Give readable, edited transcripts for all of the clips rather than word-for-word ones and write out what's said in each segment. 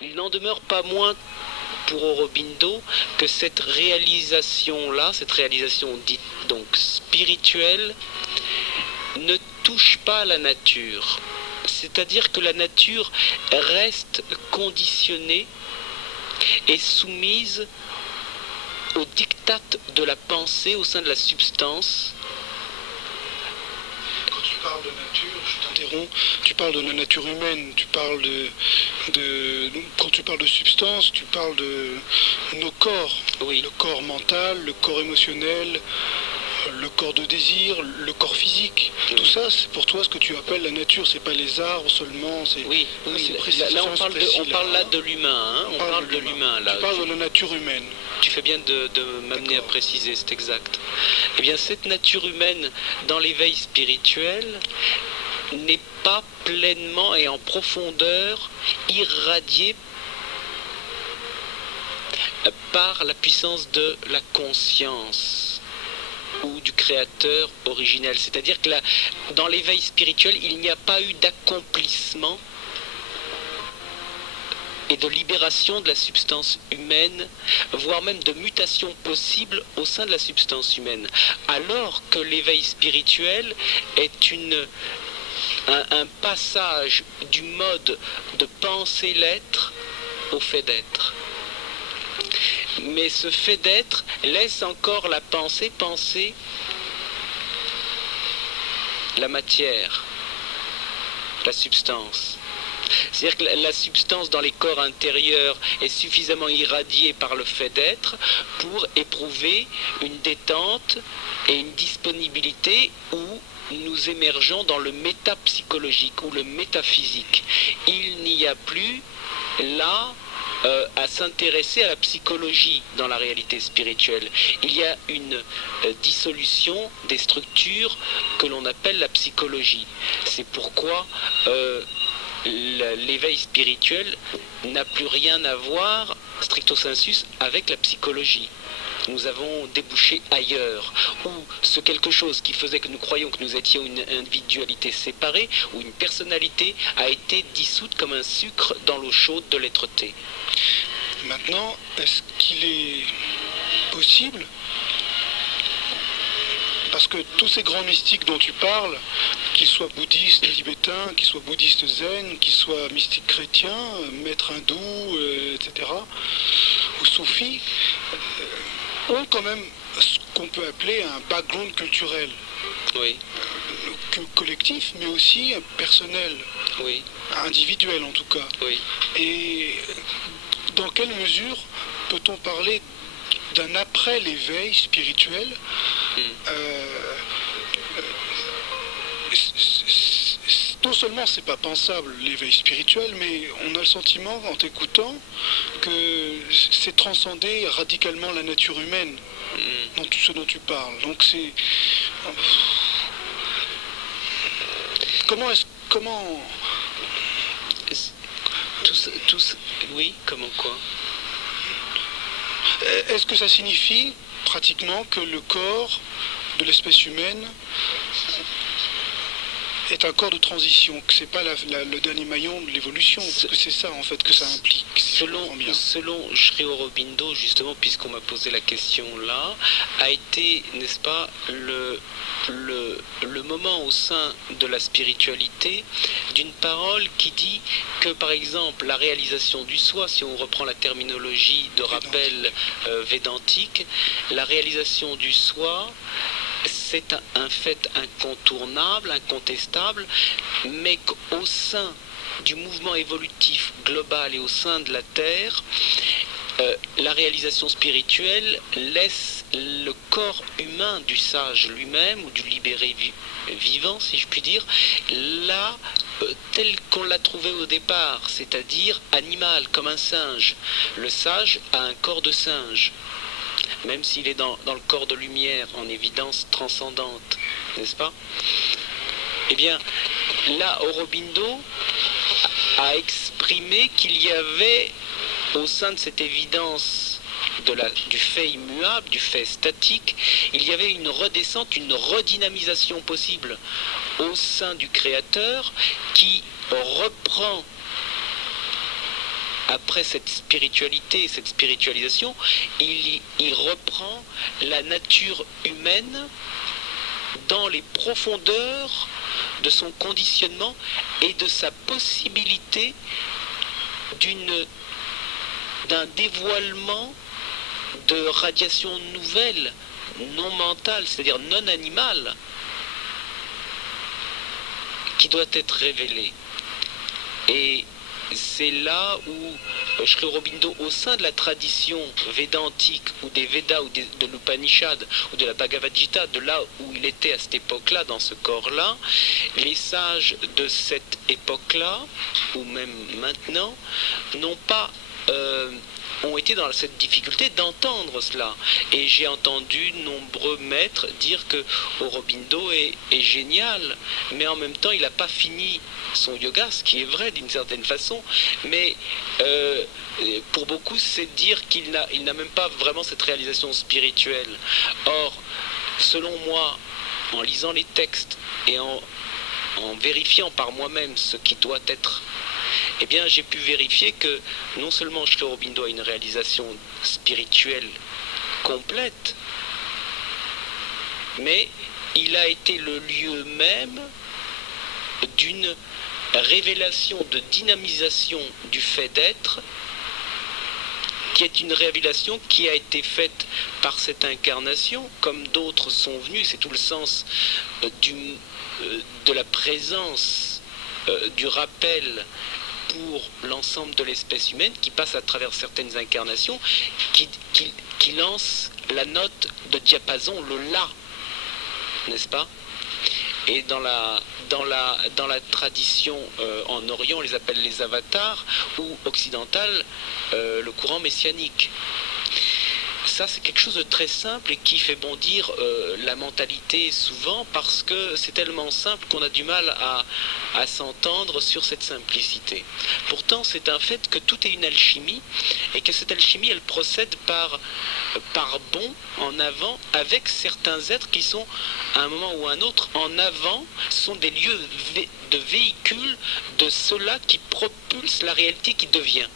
Il n'en demeure pas moins pour Aurobindo que cette réalisation-là, cette réalisation dite donc spirituelle, ne touche pas à la nature. C'est-à-dire que la nature reste conditionnée et soumise au diktat de la pensée au sein de la substance. Quand tu parles de nature, je t'interromps, tu parles de la nature humaine, tu parles quand tu parles de substance, tu parles de nos corps, Oui. Le corps mental, le corps émotionnel, le corps de désir, le corps physique. Tout ça, c'est pour toi ce que tu appelles la nature, c'est pas les arbres seulement, c'est... Oui, c'est précis, là on parle là de l'humain, hein, on parle de l'humain là. Tu parles de la nature humaine. Tu fais bien de m'amener à préciser, c'est exact. Eh bien, cette nature humaine dans l'éveil spirituel n'est pas pleinement et en profondeur irradiée par la puissance de la conscience ou du créateur originel. C'est-à-dire que dans l'éveil spirituel, il n'y a pas eu d'accomplissement et de libération de la substance humaine, voire même de mutation possible au sein de la substance humaine. Alors que l'éveil spirituel est un passage du mode de penser l'être au fait d'être. Mais ce fait d'être laisse encore la pensée penser la matière, la substance. C'est-à-dire que la substance dans les corps intérieurs est suffisamment irradiée par le fait d'être pour éprouver une détente et une disponibilité où nous émergeons dans le métapsychologique ou le métaphysique. Il n'y a plus là à s'intéresser à la psychologie dans la réalité spirituelle. Il y a une dissolution des structures que l'on appelle la psychologie. C'est pourquoi l'éveil spirituel n'a plus rien à voir, stricto sensus, avec la psychologie. Nous avons débouché ailleurs, où ce quelque chose qui faisait que nous croyions que nous étions une individualité séparée, ou une personnalité, a été dissoute comme un sucre dans l'eau chaude de l'être-té. Maintenant, est-ce qu'il est possible, parce que tous ces grands mystiques dont tu parles, qu'ils soient bouddhistes tibétains, qu'ils soient bouddhistes zen, qu'ils soient mystiques chrétiens, maîtres hindous, etc., ou soufis, ont quand même ce qu'on peut appeler un background culturel. Oui. Collectif, mais aussi personnel. Oui. Individuel en tout cas. Oui. Et dans quelle mesure peut-on parler d'un après l'éveil spirituel non seulement c'est pas pensable l'éveil spirituel, mais on a le sentiment en t'écoutant que c'est transcender radicalement la nature humaine dans tout ce dont tu parles. Donc c'est comment oui, comment quoi? Est-ce que ça signifie pratiquement que le corps de l'espèce humaine est un corps de transition, que c'est pas le dernier maillon de l'évolution, que c'est ça en fait que ça implique. Selon Sri Aurobindo, justement, puisqu'on m'a posé la question là, a été, n'est-ce pas, le moment au sein de la spiritualité d'une parole qui dit que, par exemple, la réalisation du soi, si on reprend la terminologie de rappel védantique, la réalisation du soi, c'est un fait incontournable, incontestable, mais qu'au sein du mouvement évolutif global et au sein de la Terre, la réalisation spirituelle laisse le corps humain du sage lui-même, ou du libéré vivant, si je puis dire, là, tel qu'on l'a trouvé au départ, c'est-à-dire animal, comme un singe. Le sage a un corps de singe, même s'il est dans le corps de lumière, en évidence transcendante, n'est-ce pas? Eh bien, là, Aurobindo a exprimé qu'il y avait, au sein de cette évidence du fait immuable, du fait statique, il y avait une redescente, une redynamisation possible au sein du Créateur qui reprend après cette spiritualité, cette spiritualisation, il reprend la nature humaine dans les profondeurs de son conditionnement et de sa possibilité d'un dévoilement de radiation nouvelle, non mentale, c'est-à-dire non animale, qui doit être révélée. Et c'est là où Sri Aurobindo, au sein de la tradition védantique, ou des Védas, ou de l'Upanishad, ou de la Bhagavad Gita, de là où il était à cette époque-là, dans ce corps-là, les sages de cette époque-là, ou même maintenant, n'ont pas... ont été dans cette difficulté d'entendre cela. Et j'ai entendu nombreux maîtres dire que Aurobindo est génial, mais en même temps il n'a pas fini son yoga, ce qui est vrai d'une certaine façon, mais pour beaucoup c'est dire qu'il n'a même pas vraiment cette réalisation spirituelle. Or, selon moi, en lisant les textes et en vérifiant par moi-même ce qui doit être, eh bien, j'ai pu vérifier que non seulement Sri Aurobindo a une réalisation spirituelle complète, mais il a été le lieu même d'une révélation de dynamisation du fait d'être, qui est une révélation qui a été faite par cette incarnation, comme d'autres sont venus. C'est tout le sens de la présence, du rappel pour l'ensemble de l'espèce humaine qui passe à travers certaines incarnations, qui lance la note de diapason, le La, n'est-ce pas? Et dans la tradition en Orient, on les appelle les avatars, ou occidentale, le courant messianique. Ça, c'est quelque chose de très simple et qui fait bondir la mentalité souvent, parce que c'est tellement simple qu'on a du mal à s'entendre sur cette simplicité. Pourtant, c'est un fait que tout est une alchimie, et que cette alchimie, elle procède par bond en avant avec certains êtres qui sont, à un moment ou à un autre, en avant, sont des lieux de véhicule de cela qui propulse la réalité qui devient.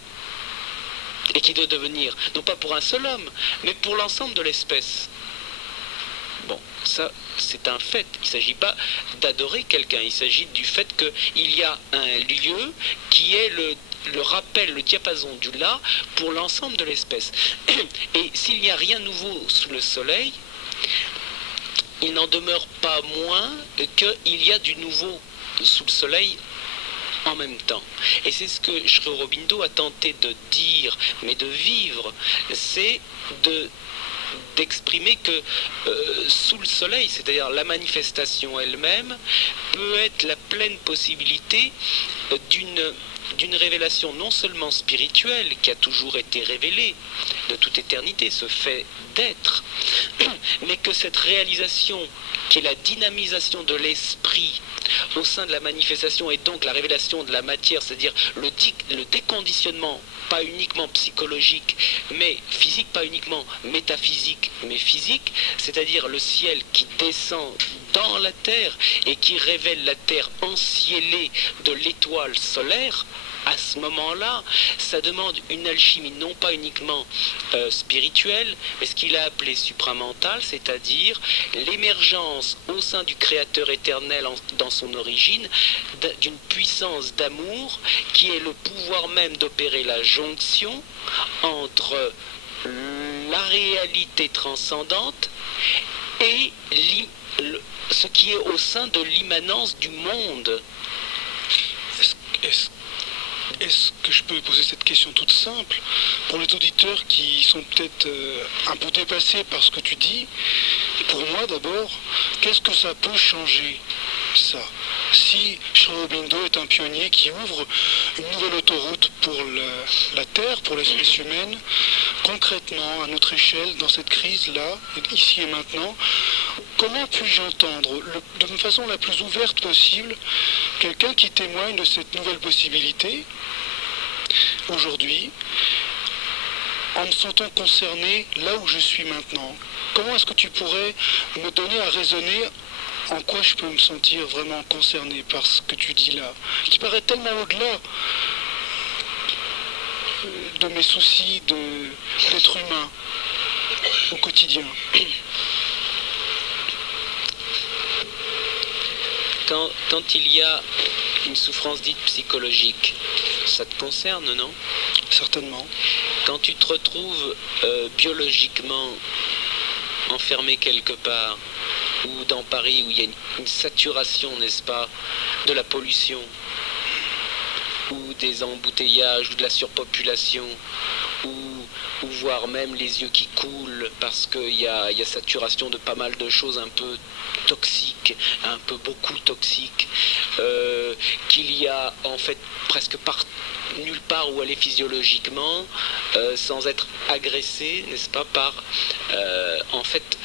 Et qui doit devenir, non pas pour un seul homme, mais pour l'ensemble de l'espèce. Bon, ça, c'est un fait. Il ne s'agit pas d'adorer quelqu'un, il s'agit du fait qu'il y a un lieu qui est le rappel, le diapason du La pour l'ensemble de l'espèce. Et s'il n'y a rien nouveau sous le soleil, il n'en demeure pas moins qu'il y a du nouveau sous le soleil en même temps. Et c'est ce que Sri Aurobindo a tenté de dire, mais de vivre, c'est d'exprimer que sous le soleil, c'est-à-dire la manifestation elle-même, peut être la pleine possibilité d'une révélation non seulement spirituelle, qui a toujours été révélée de toute éternité, ce fait d'être, mais que cette réalisation, qui est la dynamisation de l'esprit au sein de la manifestation, et donc la révélation de la matière, c'est-à-dire le déconditionnement, pas uniquement psychologique, mais physique, pas uniquement métaphysique, mais physique, c'est-à-dire le ciel qui descend dans la terre et qui révèle la terre encielée de l'étoile solaire. À ce moment-là, ça demande une alchimie non pas uniquement spirituelle, mais ce qu'il a appelé supramental, c'est-à-dire l'émergence au sein du Créateur éternel dans son origine d'une puissance d'amour qui est le pouvoir même d'opérer la jonction entre la réalité transcendante et ce qui est au sein de l'immanence du monde. Est-ce que je peux poser cette question toute simple pour les auditeurs qui sont peut-être un peu dépassés par ce que tu dis? Pour moi d'abord, qu'est-ce que ça peut changer, ça? Si Sri Aurobindo est un pionnier qui ouvre une nouvelle autoroute pour la Terre, pour l'espèce humaine, concrètement, à notre échelle, dans cette crise-là, ici et maintenant, comment puis-je entendre, de façon la plus ouverte possible, quelqu'un qui témoigne de cette nouvelle possibilité, aujourd'hui, en me sentant concerné là où je suis maintenant? Comment est-ce que tu pourrais me donner à raisonner en quoi je peux me sentir vraiment concerné par ce que tu dis là, qui paraît tellement au-delà? de mes soucis d'être humain au quotidien. Quand il y a une souffrance dite psychologique, ça te concerne, non? Certainement. Quand tu te retrouves biologiquement enfermé quelque part, ou dans Paris où il y a une saturation, n'est-ce pas, de la pollution, ou des embouteillages, ou de la surpopulation, ou voire même les yeux qui coulent parce qu'il y a saturation de pas mal de choses un peu toxiques, un peu beaucoup toxiques, qu'il y a en fait presque nulle part où aller physiologiquement sans être agressé, n'est-ce pas, par en fait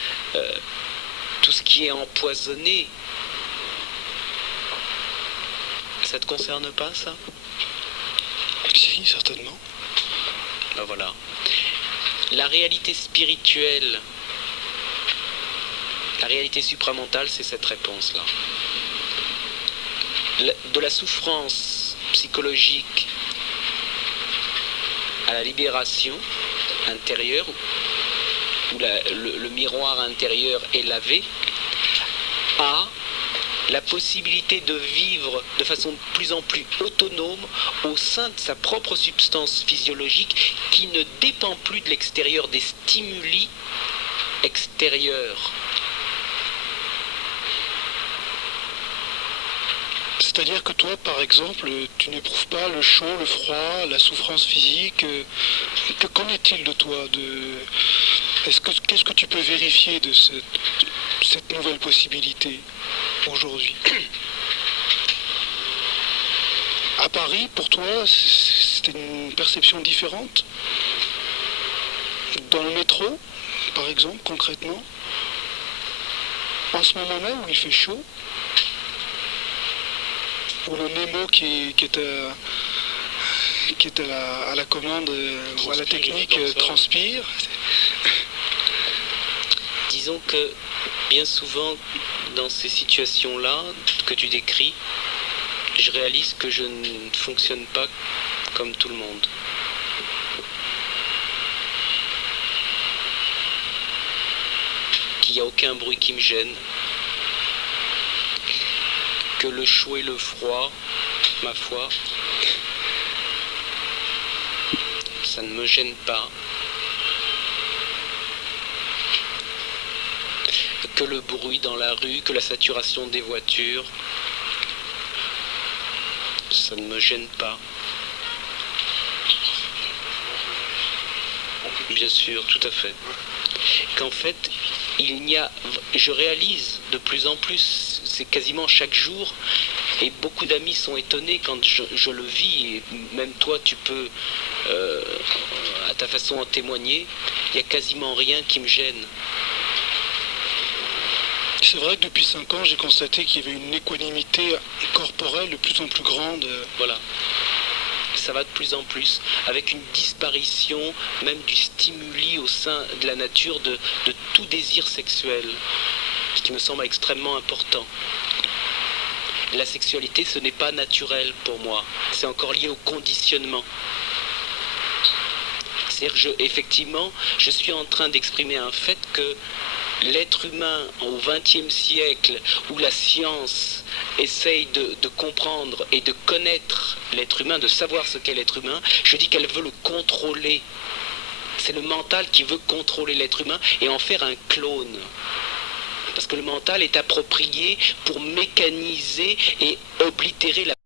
tout ce qui est empoisonné. Ça te concerne pas, ça? Si, certainement. Ben voilà. La réalité spirituelle, la réalité supramentale, c'est cette réponse-là. De la souffrance psychologique à la libération intérieure, où le miroir intérieur est lavé, à la possibilité de vivre de façon de plus en plus autonome au sein de sa propre substance physiologique qui ne dépend plus de l'extérieur, des stimuli extérieurs. C'est-à-dire que toi, par exemple, tu n'éprouves pas le chaud, le froid, la souffrance physique. Qu'en est-il de toi? Qu'est-ce que tu peux vérifier de cette nouvelle possibilité aujourd'hui? À Paris, pour toi, c'était une perception différente? Dans le métro, par exemple, concrètement? En ce moment même où il fait chaud? Ou le Nemo qui est à la commande, ou à la technique, transpire? Disons que bien souvent, dans ces situations-là que tu décris, je réalise que je ne fonctionne pas comme tout le monde. Qu'il n'y a aucun bruit qui me gêne. Que le chaud et le froid, ma foi, ça ne me gêne pas. Que le bruit dans la rue, que la saturation des voitures, ça ne me gêne pas. Bien sûr, tout à fait. Qu'en fait, je réalise de plus en plus, c'est quasiment chaque jour, et beaucoup d'amis sont étonnés quand je le vis, et même toi tu peux à ta façon en témoigner, il n'y a quasiment rien qui me gêne. C'est vrai que depuis 5 ans, j'ai constaté qu'il y avait une équanimité corporelle de plus en plus grande. Voilà. Ça va de plus en plus, avec une disparition même du stimuli au sein de la nature de tout désir sexuel, ce qui me semble extrêmement important. La sexualité, ce n'est pas naturel pour moi, c'est encore lié au conditionnement. C'est-à-dire effectivement, je suis en train d'exprimer un fait que l'être humain au XXe siècle, où la science essaye de comprendre et de connaître l'être humain, de savoir ce qu'est l'être humain, je dis qu'elle veut le contrôler. C'est le mental qui veut contrôler l'être humain et en faire un clone. Parce que le mental est approprié pour mécaniser et oblitérer la